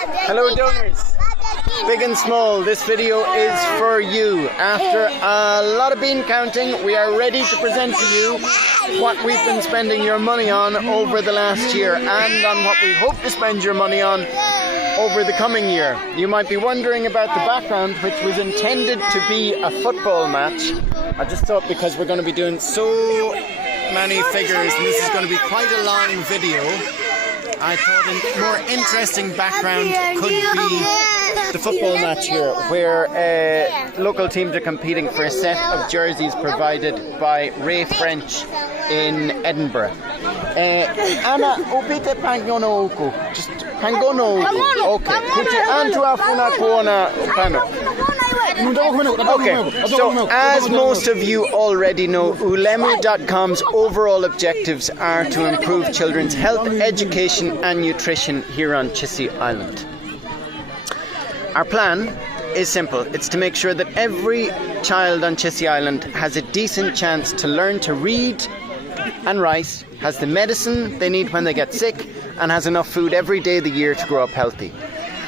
Hello donors, big and small, this video is for you. After a lot of bean counting, we are ready to present to you what we've been spending your money on over the last year and on what we hope to spend your money on over the coming year. You might be wondering about the background, which was intended to be a football match. I just thought because we're going to be doing so many figures and this is going to be quite a long video, I thought a more interesting background could be the football match here, where local teams are competing for a set of jerseys provided by Ray French in Edinburgh. Anna, opite pangono oko. Just pangono oko. Okay. Kuchi antu afuna kuona pano. Okay, so as most of you already know, Ulemu.com's overall objectives are to improve children's health, education and nutrition here on Chissy Island. Our plan is simple. It's to make sure that every child on Chissy Island has a decent chance to learn to read and write, has the medicine they need when they get sick, and has enough food every day of the year to grow up healthy.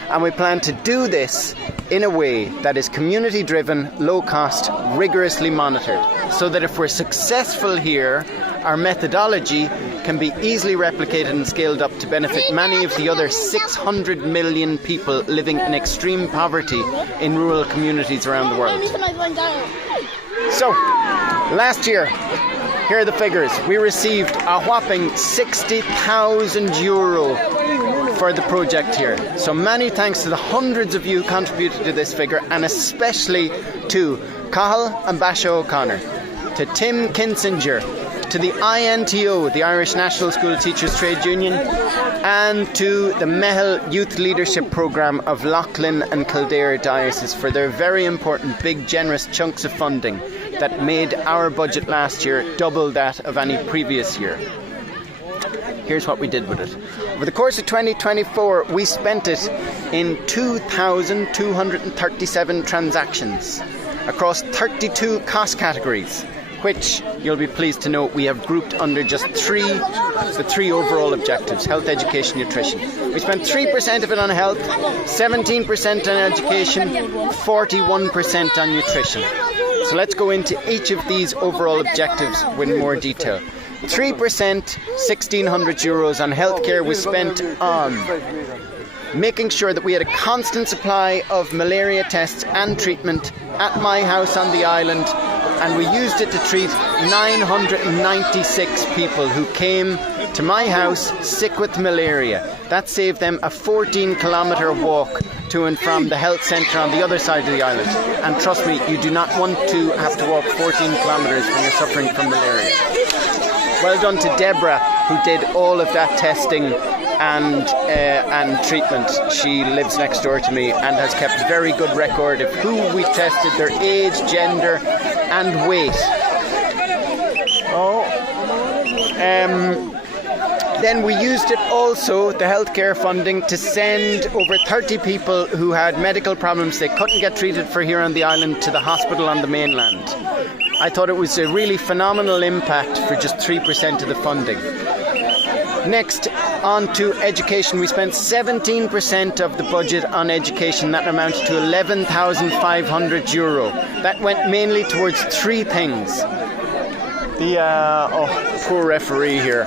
And we plan to do this in a way that is community driven, low cost, rigorously monitored, so that if we're successful here, our methodology can be easily replicated and scaled up to benefit many of the other 600 million people living in extreme poverty in rural communities around the world. So, last year, here are the figures. We received a whopping €60,000 for the project here. So many thanks to the hundreds of you who contributed to this figure, and especially to Cahill and Basha O'Connor, to Tim Kinsinger, to the INTO, the Irish National School Teachers Trade Union, and to the Mehel Youth Leadership Programme of Loughlin and Kildare Diocese for their very important, big, generous chunks of funding that made our budget last year double that of any previous year. Here's what we did with it. Over the course of 2024, we spent it in 2,237 transactions across 32 cost categories, which you'll be pleased to know we have grouped under just the three overall objectives: health, education, nutrition. We spent 3% of it on health, 17% on education, 41% on nutrition. So let's go into each of these overall objectives with more detail. 3%, €1,600 on healthcare was spent on making sure that we had a constant supply of malaria tests and treatment at my house on the island, and we used it to treat 996 people who came to my house sick with malaria. That saved them a 14-kilometre walk to and from the health centre on the other side of the island. And trust me, you do not want to have to walk 14 kilometres when you're suffering from malaria. Well done to Deborah, who did all of that testing and treatment. She lives next door to me and has kept very good record of who we tested, their age, gender and weight. Then we used it also, the healthcare funding, to send over 30 people who had medical problems they couldn't get treated for here on the island to the hospital on the mainland. I thought it was a really phenomenal impact for just 3% of the funding. Next, on to education. We spent 17% of the budget on education. That amounted to €11,500. That went mainly towards three things. Poor referee here.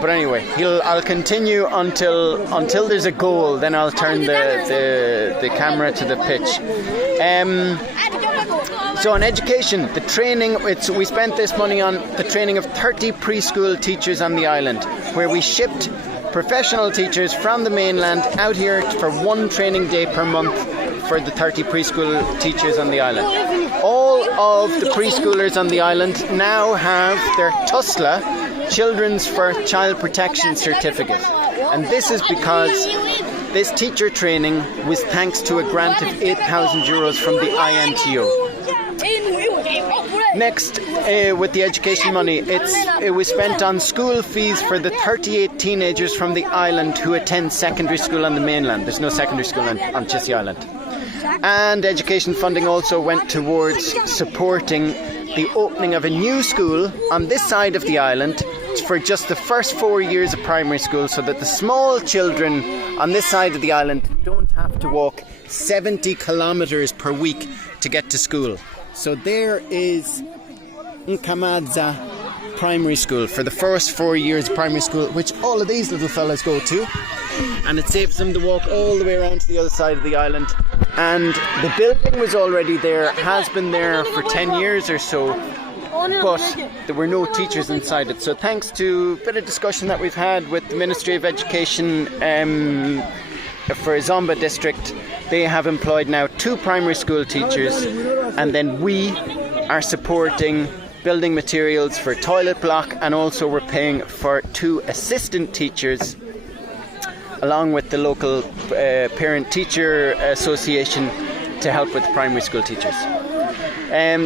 But anyway, I'll continue until there's a goal. Then I'll turn the camera to the pitch. So on education, the training, we spent this money on the training of 30 preschool teachers on the island, where we shipped professional teachers from the mainland out here for one training day per month for the 30 preschool teachers on the island. All of the preschoolers on the island now have their TUSLA, Children's for Child Protection Certificate. And this is because this teacher training was thanks to a grant of €8,000 from the INTO. Next, with the education money, it was spent on school fees for the 38 teenagers from the island who attend secondary school on the mainland. There's no secondary school on Chissy Island. And education funding also went towards supporting the opening of a new school on this side of the island for just the first 4 years of primary school, so that the small children on this side of the island don't have to walk 70 kilometers per week to get to school. So there is Nkamadza Primary School for the first 4 years of primary school, which all of these little fellas go to, and it saves them to walk all the way around to the other side of the island. And the building was already there, has been there for 10 years or so, but there were no teachers inside it. So thanks to a bit of discussion that we've had with the Ministry of Education for Zomba district, they have employed now 2 primary school teachers, and then we are supporting building materials for toilet block, and also we're paying for 2 assistant teachers along with the local parent-teacher association to help with the primary school teachers.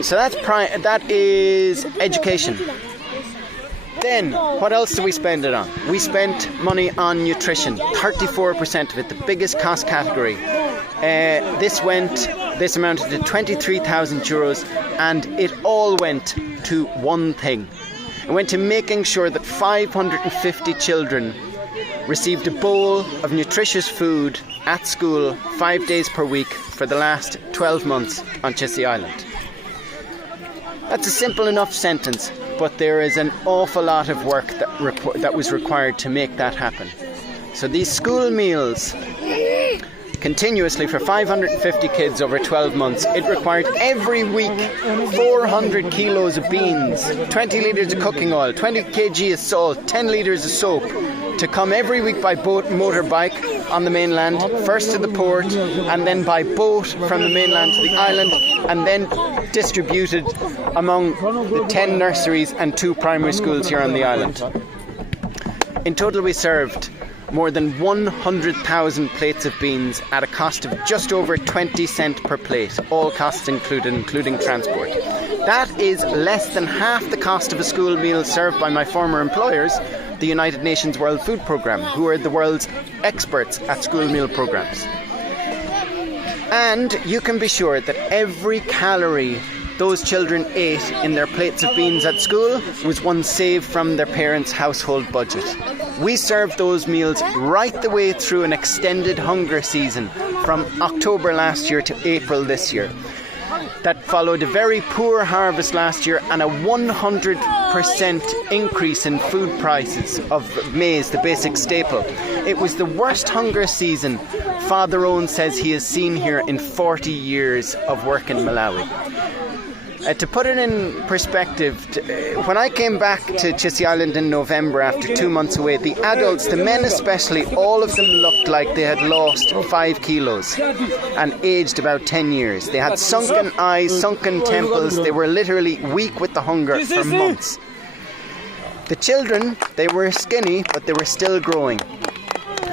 So that is education. Then, what else do we spend it on? We spent money on nutrition, 34% of it, the biggest cost category. This amounted to 23,000 euros, and it all went to one thing. It went to making sure that 550 children received a bowl of nutritious food at school 5 days per week for the last 12 months on Chissy Island. That's a simple enough sentence, but there is an awful lot of work that was required to make that happen. So these school meals, continuously for 550 kids over 12 months, it required every week 400 kilos of beans, 20 litres of cooking oil, 20 kg of salt, 10 litres of soap, to come every week by motorbike on the mainland, first to the port, and then by boat from the mainland to the island, and then distributed among the 10 nurseries and 2 primary schools here on the island. In total, we served more than 100,000 plates of beans at a cost of just over 20 cents per plate, all costs included, including transport. That is less than half the cost of a school meal served by my former employers, the United Nations World Food Programme, who are the world's experts at school meal programs. And you can be sure that every calorie those children ate in their plates of beans at school was one saved from their parents' household budget. We served those meals right the way through an extended hunger season from October last year to April this year. That followed a very poor harvest last year and a 100% increase in food prices of maize, the basic staple. It was the worst hunger season Father Owen says he has seen here in 40 years of work in Malawi. To put it in perspective, when I came back to Chissy Island in November after 2 months away, the adults, the men especially, all of them looked like they had lost 5 kilos and aged about 10 years. They had sunken eyes, sunken temples. They were literally weak with the hunger for months. The children, they were skinny, but they were still growing.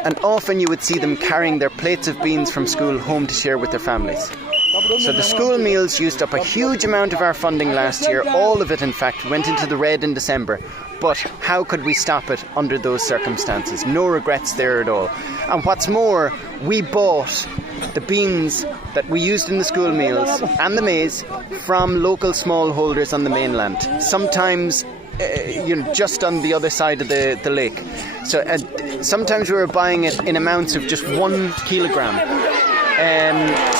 And often you would see them carrying their plates of beans from school home to share with their families. So the school meals used up a huge amount of our funding last year. All of it, in fact, went into the red in December. But how could we stop it under those circumstances? No regrets there at all. And what's more, we bought the beans that we used in the school meals and the maize from local smallholders on the mainland. Sometimes just on the other side of the lake. So sometimes we were buying it in amounts of just 1 kilogram.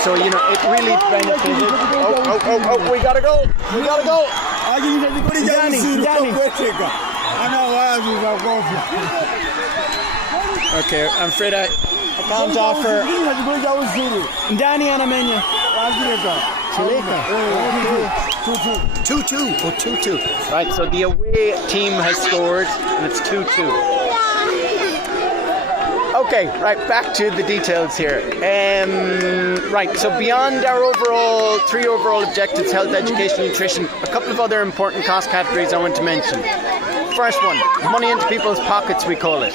So it really benefited. Oh, we gotta go. Danny. Okay, I'm afraid I can't offer. Danny and Amenya. 2-2. Oh, 2-2. Right, so the away team has scored, and it's 2-2. Okay, right, back to the details here. Right, so beyond our three overall objectives, health, education, nutrition, a couple of other important cost categories I want to mention. First one, money into people's pockets, we call it.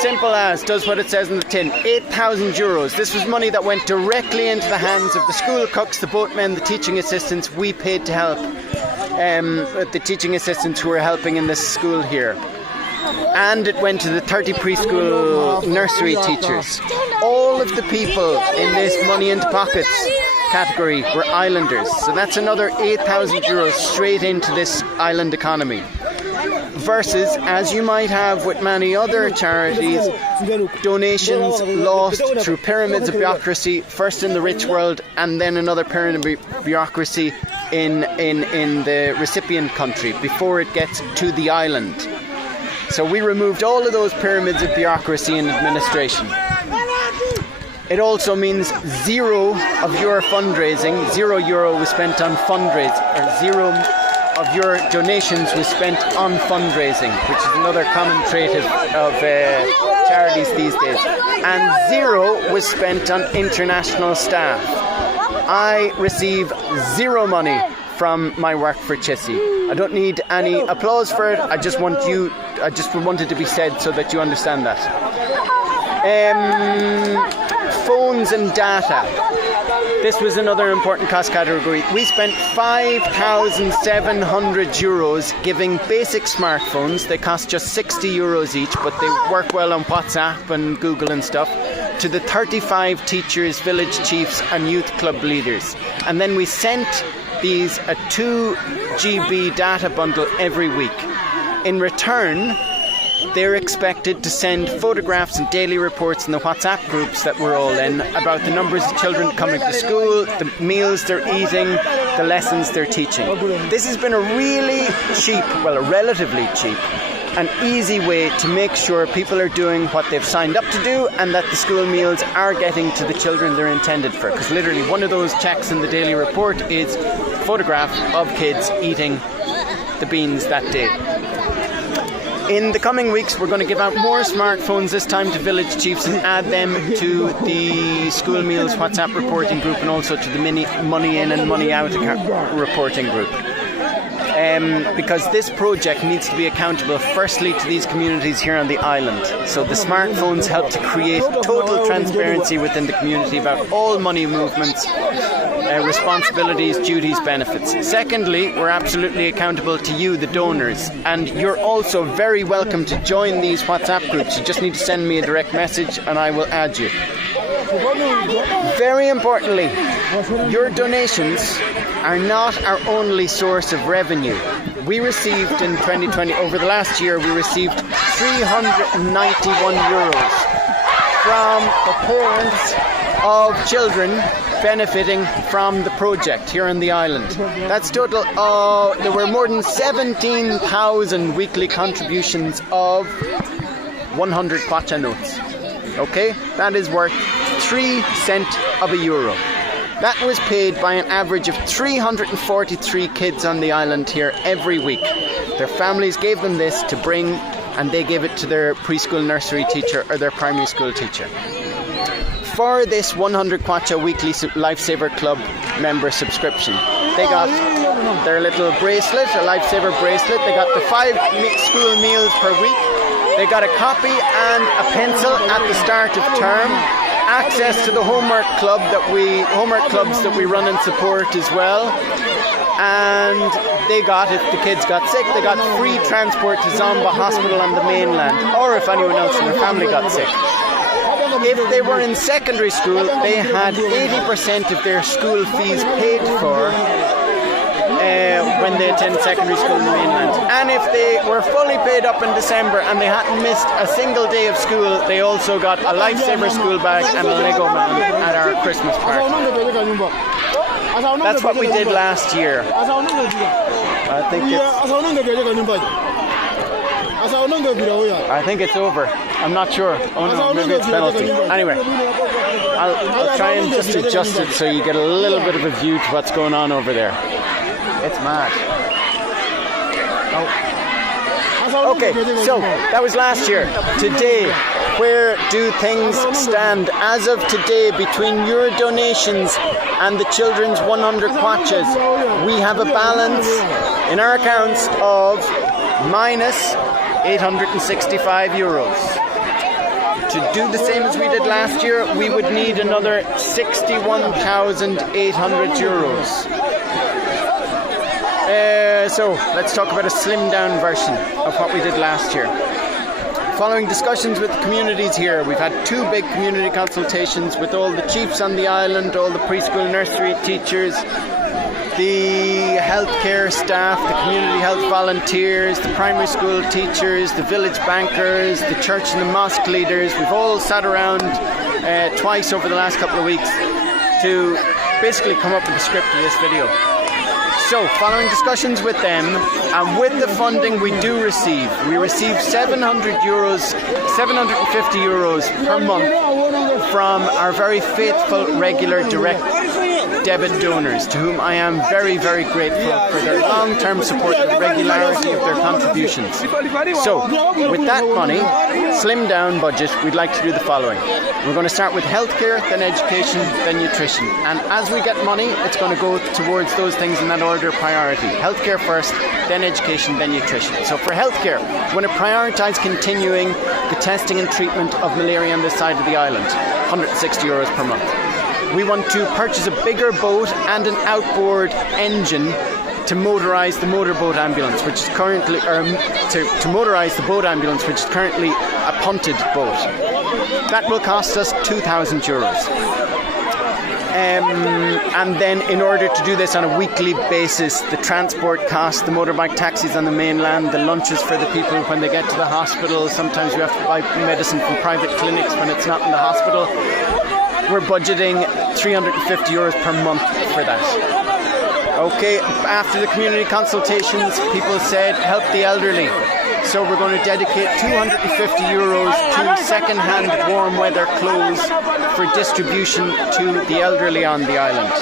Simple as, does what it says in the tin, 8,000 euros. This was money that went directly into the hands of the school cooks, the boatmen, the teaching assistants. We paid to help the teaching assistants who were helping in this school here. And it went to the 30 preschool nursery teachers. All of the people in this money into pockets category were islanders. So that's another 8,000 euros straight into this island economy. versus, as you might have with many other charities, donations lost through pyramids of bureaucracy, first in the rich world and then another pyramid of bureaucracy in the recipient country before it gets to the island. So we removed all of those pyramids of bureaucracy and administration. It also means zero of your fundraising, €0 was spent on fundraising, or zero of your donations was spent on fundraising, which is another common trait of charities these days. And zero was spent on international staff. I receive zero money from my work for Chissy. I don't need any applause for it. I just want it to be said so that you understand that. Phones and data. This was another important cost category. We spent €5,700 giving basic smartphones. They cost just €60 each, but they work well on WhatsApp and Google and stuff, to the 35 teachers, village chiefs and youth club leaders. And then we sent these a 2 GB data bundle every week. In return, they're expected to send photographs and daily reports in the WhatsApp groups that we're all in about the numbers of children coming to school, the meals they're eating, the lessons they're teaching. This has been a really cheap, well, a relatively cheap, an easy way to make sure people are doing what they've signed up to do and that the school meals are getting to the children they're intended for. Because literally one of those checks in the daily report is a photograph of kids eating the beans that day. In the coming weeks, we're going to give out more smartphones, this time to village chiefs, and add them to the school meals WhatsApp reporting group and also to the money in and money out reporting group. Because this project needs to be accountable firstly to these communities here on the island. So the smartphones help to create total transparency within the community about all money movements, responsibilities, duties, benefits. Secondly, we're absolutely accountable to you, the donors, and you're also very welcome to join these WhatsApp groups. You just need to send me a direct message and I will add you. Very importantly, your donations are not our only source of revenue. We received in 2020, over the last year, we received €391 from the parents of children benefiting from the project here on the island. That's total. There were more than 17,000 weekly contributions of 100 kwacha notes. Okay, that is worth 3 cents of €1. That was paid by an average of 343 kids on the island here every week. Their families gave them this to bring, and they gave it to their preschool nursery teacher or their primary school teacher. For this 100 kwacha weekly Lifesaver Club member subscription, they got their little bracelet, a Lifesaver bracelet. They got the 5 school meals per week. They got a copy and a pencil at the start of term. Access to the homework clubs that we run and support as well. And they got, if the kids got sick, they got free transport to Zomba Hospital on the mainland, or if anyone else in their family got sick. If they were in secondary school, they had 80% of their school fees paid for when they attend secondary school in the mainland. And if they were fully paid up in December and they hadn't missed a single day of school, they also got a Lifesaver school bag and a Lego man at our Christmas party. That's what we did last year. I think it's over. I'm not sure. Oh no, maybe it's penalty. Anyway, I'll try and just adjust it so you get a little bit of a view to what's going on over there. It's mad. Oh. Okay, so that was last year. Today, where do things stand? As of today, between your donations and the children's 100 kwachas, we have a balance in our accounts of minus €865. To do the same as we did last year, we would need another €61,800. So let's talk about a slimmed down version of what we did last year. Following discussions with the communities here, we've had 2 big community consultations with all the chiefs on the island, all the preschool nursery teachers, the healthcare staff, the community health volunteers, the primary school teachers, the village bankers, the church and the mosque leaders. We've all sat around twice over the last couple of weeks to basically come up with the script of this video. So, following discussions with them and with the funding we receive 750 euros per month from our very faithful, regular, direct debit donors, to whom I am very, very grateful for their long-term support and regularity of their contributions. So, with that money, slimmed down budget, we'd like to do the following. We're going to start with healthcare, then education, then nutrition. And as we get money, it's going to go towards those things in that order of priority. Healthcare first, then education, then nutrition. So for healthcare, we're going to prioritise continuing the testing and treatment of malaria on this side of the island, 160 euros per month. We want to purchase a bigger boat and an outboard engine to motorise the motorboat ambulance, which is currently, to motorise the boat ambulance, which is currently a punted boat. That will cost us 2,000 euros. And then in order to do this on a weekly basis, the transport costs, the motorbike taxis on the mainland, the lunches for the people when they get to the hospital, sometimes we have to buy medicine from private clinics when it's not in the hospital. We're budgeting 350 euros per month for that. Okay, after the community consultations, people said help the elderly. So we're going to dedicate 250 euros to second-hand warm weather clothes for distribution to the elderly on the island.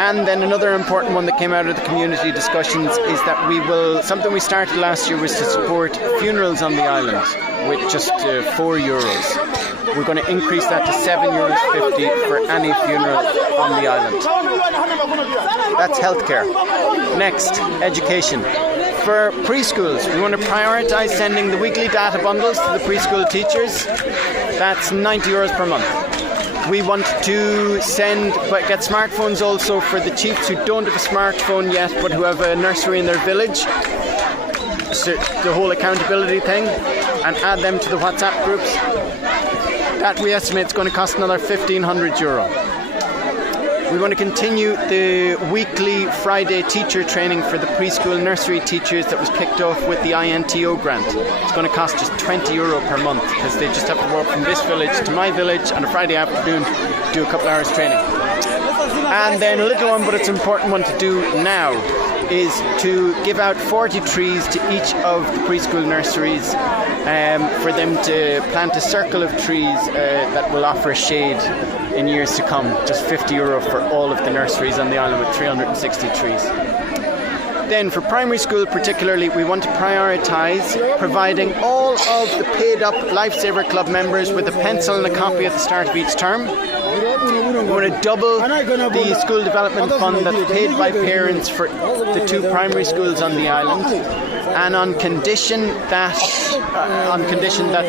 And then another important one that came out of the community discussions is that we will, something we started last year was to support funerals on the island with just 4 euros. We're going to increase that to 7.50 euros for any funeral on the island. That's healthcare. Next, education. For preschools, we want to prioritise sending the weekly data bundles to the preschool teachers. That's 90 euros per month. We want to get smartphones also for the chiefs who don't have a smartphone yet but who have a nursery in their village. So the whole accountability thing, and add them to the WhatsApp groups. That we estimate is going to cost another 1,500 euro. We want to continue the weekly Friday teacher training for the preschool nursery teachers that was kicked off with the INTO grant. It's going to cost just 20 euro per month because they just have to walk from this village to my village on a Friday afternoon, do a couple hours training. And then a little one, but it's an important one to do now, is to give out 40 trees to each of the preschool nurseries for them to plant a circle of trees that will offer shade in years to come. Just 50 euro for all of the nurseries on the island with 360 trees. Then for primary school particularly, we want to prioritise providing all of the paid up Lifesaver Club members with a pencil and a copy at the start of each term. We want to double the school development fund that's paid by parents for the 2 primary schools on the island, and on condition that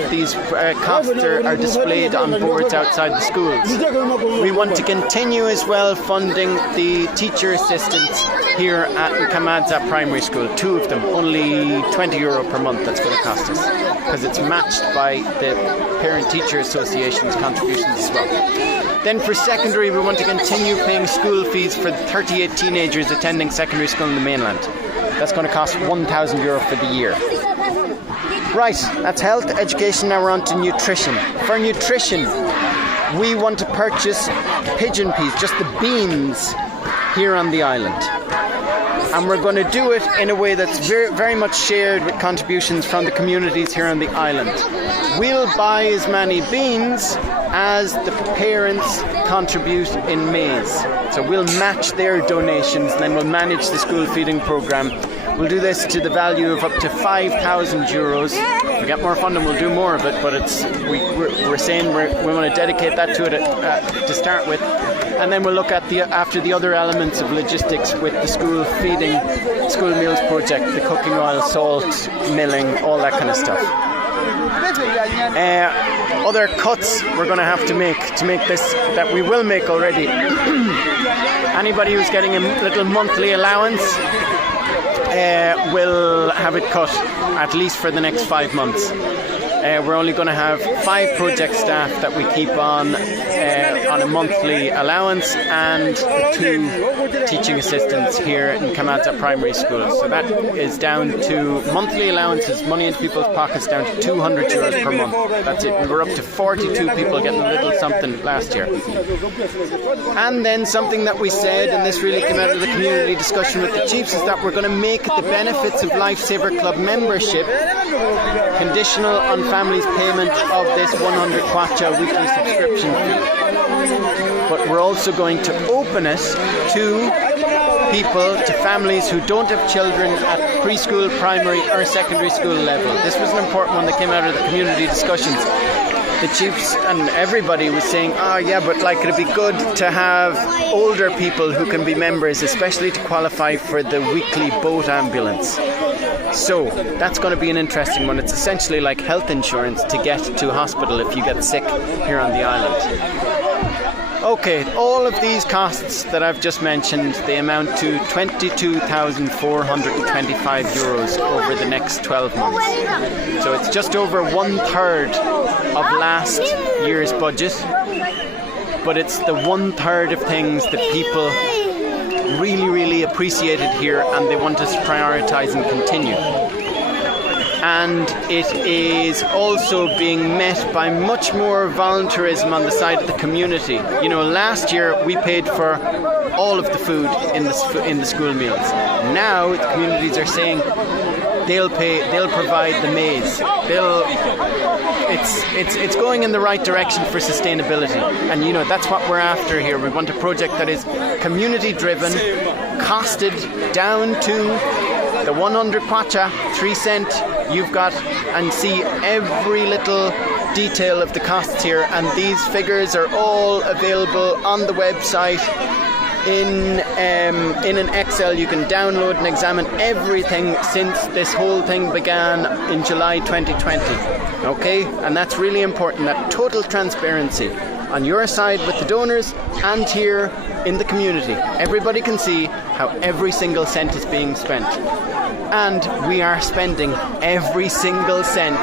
these costs are displayed on boards outside the schools. We want to continue as well funding the teacher assistants here at Kamadza Primary School, 2 of them, only 20 euro per month that's going to cost us, because it's matched by the Parent-Teacher Association's contributions as well. Then for secondary, we want to continue paying school fees for the 38 teenagers attending secondary school in the mainland. That's going to cost 1,000 euro for the year. Right, that's health, education. Now we're on to nutrition. For nutrition, we want to purchase pigeon peas, just the beans, here on the island. And we're going to do it in a way that's very, very much shared with contributions from the communities here on the island. We'll buy as many beans as the parents contribute in maize. So we'll match their donations and then we'll manage the school feeding programme. We'll do this to the value of up to 5,000 euros. If we get more funding, we'll do more of it, but we're saying we want to dedicate that to it to start with. And then we'll look at after the other elements of logistics with the school feeding, school meals project, the cooking oil, salt, milling, all that kind of stuff. Other cuts we're going to have to make this, that we will make already. Anybody who's getting a little monthly allowance will have it cut at least for the next 5 months. We're only going to have 5 project staff that we keep on on a monthly allowance, and 2 teaching assistants here in Kamadza Primary School. So that is down to monthly allowances, money into people's pockets, down to €200 per month. That's it. We were up to 42 people getting a little something last year. And then something that we said, and this really came out of the community discussion with the chiefs, is that we're going to make the benefits of Lifesaver Club membership conditional on families' payment of this 100 kwacha weekly subscription fee. But we're also going to open it to people, to families who don't have children at preschool, primary or secondary school level. This was an important one that came out of the community discussions. The chiefs and everybody was saying, oh yeah, but like it'd be good to have older people who can be members, especially to qualify for the weekly boat ambulance. So that's going to be an interesting one. It's essentially like health insurance to get to hospital if you get sick here on the island. Okay, all of these costs that I've just mentioned, they amount to €22,425 over the next 12 months. So it's just over 1/3 of last year's budget, but it's the 1/3 of things that people really appreciated here and they want us to prioritise and continue. And it is also being met by much more volunteerism on the side of the community. You know, last year we paid for all of the food in the school meals. Now the communities are saying they'll provide the maize. It's going in the right direction for sustainability, and you know that's what we're after here. We want a project that is community driven, costed down to the 100 kwacha, 3 cent. You've got and see every little detail of the costs here, and these figures are all available on the website in an Excel. You can download and examine everything since this whole thing began in July 2020. Okay, and that's really important, that total transparency on your side with the donors and here in the community. Everybody can see how every single cent is being spent. And we are spending every single cent,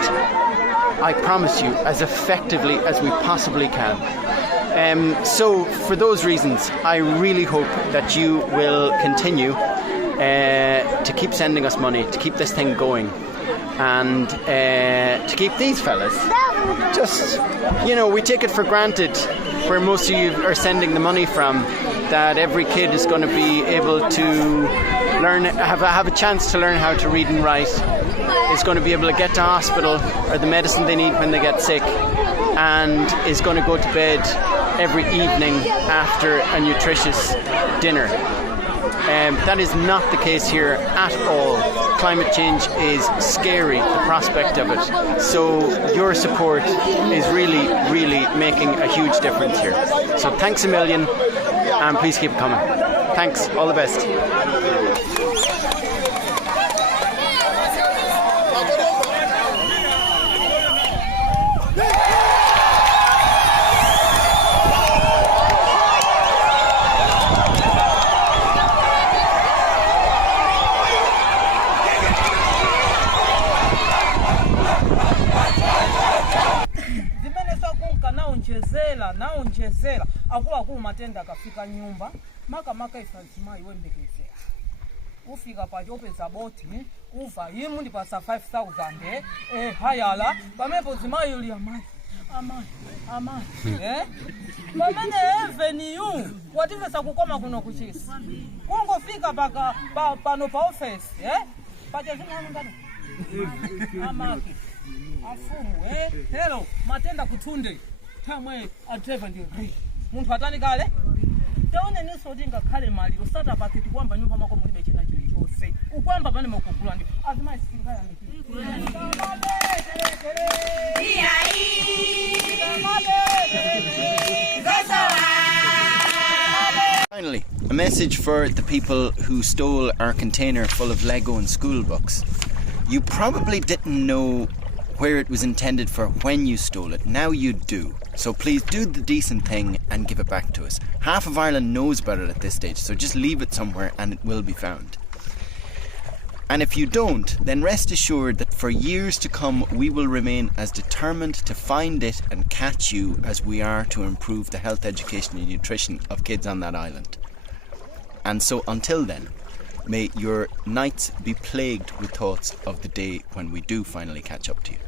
I promise you, as effectively as we possibly can. So for those reasons, I really hope that you will continue to keep sending us money, to keep this thing going, and to keep these fellas. Just, you know, we take it for granted where most of you are sending the money from, that every kid is going to be able to learn, have a chance to learn how to read and write, is going to be able to get to hospital or the medicine they need when they get sick, and is going to go to bed every evening after a nutritious dinner. That is not the case here at all. Climate change is scary, the prospect of it. So your support is really making a huge difference here. So thanks a million, and please keep it coming. Thanks, all the best. naonjezera akulu matenda akafika nyumba maka ifanzima iwe mbekezera ufika pachopeza boti uva imu ndipasa 5,000 hayala pamepo zimayo li amani pamene avenue wativesa kukoma kuno kuchisi kungofika pano pa office pachazimangano amaki afumu hello matenda kutunde tamwe adriver ndio muntu atani kale taone niso dinga kale mali usata paketi kwamba nyumba mako mulibe china chilichose ukwamba pane makukula ndio azima isikaya miki Finally, a message for the people who stole our container full of Lego and school books. You probably didn't know where it was intended for when you stole it. Now you do. So please do the decent thing and give it back to us. Half of Ireland knows about it at this stage, so just leave it somewhere and it will be found. And if you don't, then rest assured that For years to come, we will remain as determined to find it and catch you as we are to improve the health, education and nutrition of kids on that island. And so until then, may your nights be plagued with thoughts of the day when we do finally catch up to you.